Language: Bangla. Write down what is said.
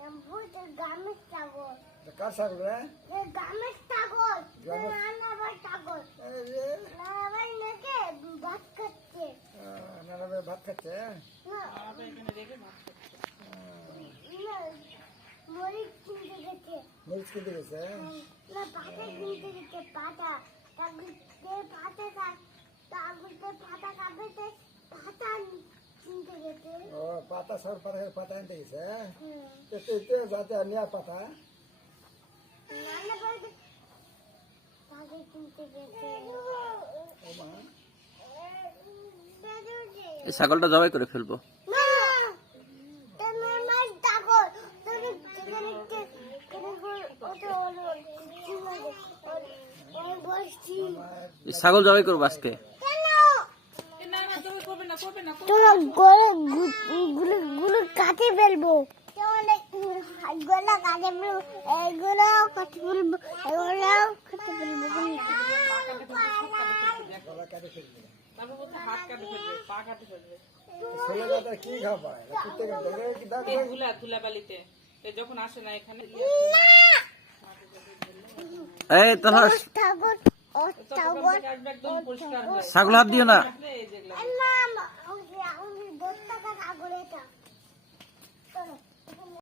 গ্রামের ছাগল। কার ছাগল রে? গ্রামের ছাগল। নানাবার ছাগল। নানাবার নাকি ভাত খাচ্ছে। নানাবার ভাত খাচ্ছে? মরিচ কিনতে গেছে। মরিচ কিনতে গেছে? না, পাতা কিনতে গেছে, পাতা। পাতা কাটতে পাতা কিনতে গেছে। ও পাতা সর পাতা আনতে গেছে? যাতে নেওয়া পাতা এই ছাগলটা জবাই করে ফেলবো। ছাগল জবাই করবো আজকে। কাটে ফেলবো, গোলা কাটে ফেলবো, এগুলো কাটে ফেলবো, এগুলো কাটে ফেলবো। কি খাবা? যখন আসে না এখানে এই তোমার ছাগল হাত দিও না।